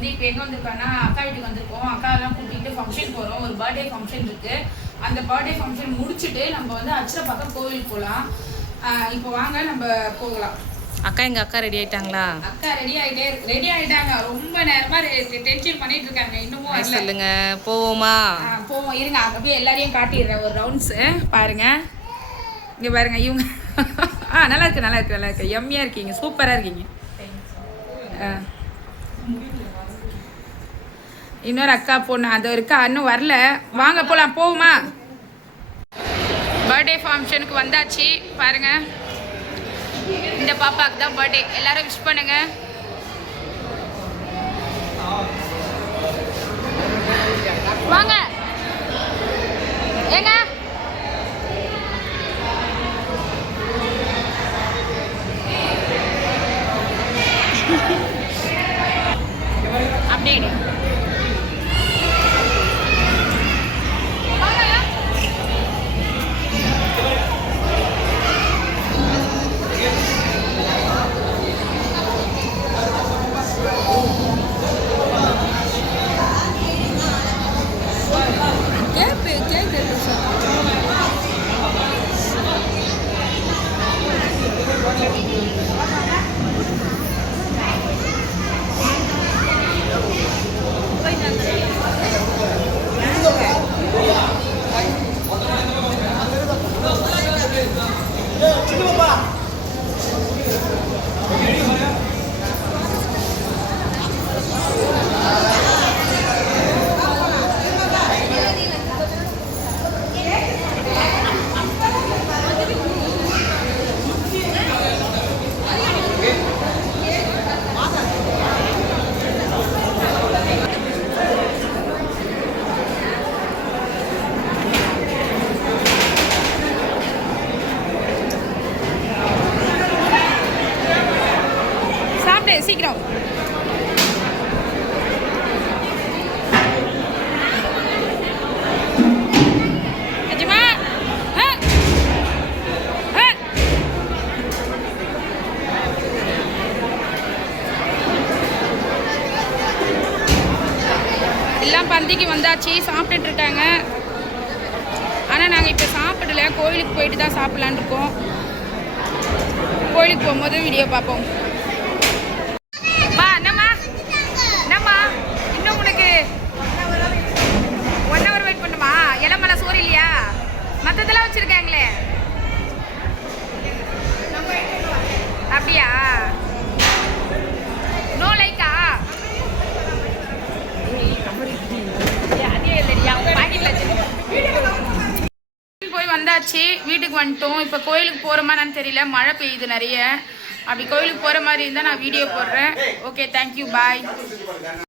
வந்து இப்போ எங்கே வந்திருக்கோம்னா அக்கா வீட்டுக்கு வந்திருக்கோம். அக்கா எல்லாம் கூட்டிகிட்டு ஃபங்க்ஷன் போகிறோம் ஒரு பர்த்டே ஃபங்க்ஷன் இருக்கு. அந்த பர்த்டே ஃபங்க்ஷன் முடிச்சுட்டு நம்ம வந்து அச்சரை பக்கம் கோவிலுக்கு போகலாம் இப்போ வாங்க நம்ம போகலாம். அக்கா எங்க அக்கா ரெடி ஆயிட்டாங்களா? அக்கா ரெடி ஆகிட்டே ரெடி ஆகிட்டாங்க ரொம்ப நேரமாக டென்ஷன் பண்ணிட்டு இருக்காங்க. இன்னமும் வரல. சொல்லுங்க. போவோமா? போவோம். இருங்க அங்கே போய் எல்லாரையும் காட்டிடுறேன். ஒரு ரவுண்ட்ஸு பாருங்க. இங்கே பாருங்க இவங்க. ஆ நல்லா இருக்கு நல்லா இருக்கு நல்லா இருக்கு. எம்மியாக இருக்கீங்க. சூப்பராக இருக்கீங்க. ஆ. இன்னொரு அக்கா பொண்ணு அது இருக்கா? இன்னும் வரல. வாங்க போகலாம் போகுமா பர்த்டே ஃபங்க்ஷனுக்கு வந்தாச்சு. பாருங்க. இந்த பாப்பாக்கு தான் பர்த்டே எல்லாரும் விஷ் பண்ணுங்க. வாங்க. ஏங்க அப்படியே இரு. வாங்க. கேப்பு கேக்கு சாப்பிடு சீக்கிரம். ஆ. எல்லாம் பந்திக்கு வந்தாச்சு சாப்பிட்டுட்டு இருக்காங்க. ஆனால் நாங்கள் இப்போ சாப்பிடல. கோயிலுக்கு போயிட்டு தான் சாப்பிட்லான் இருக்கோம். கோயிலுக்கு போகும்போது வீடியோ பார்ப்போம். மற்றதெல்லாம் வச்சிருக்காங்களே. அப்படியா? நோ லைக்கா போய் வந்தாச்சு வீட்டுக்கு வந்துட்டோம். இப்போ கோயிலுக்கு போகிற மாதிரி தெரியல மழை பெய்யுது நிறைய. அப்படி கோயிலுக்கு போகிற மாதிரி இருந்தால் நான் வீடியோ போடுறேன். Okay thank you bye